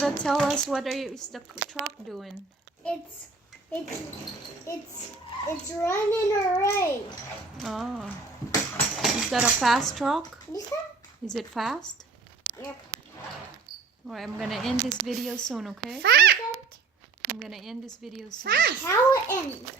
Gotta tell us what is the truck doing? It's running away. Oh, is that a fast truck? Lisa? Is it fast? Yep. Alright, I'm gonna end this video soon, okay? Fast. I'm gonna end this video soon. Fast. How it ends?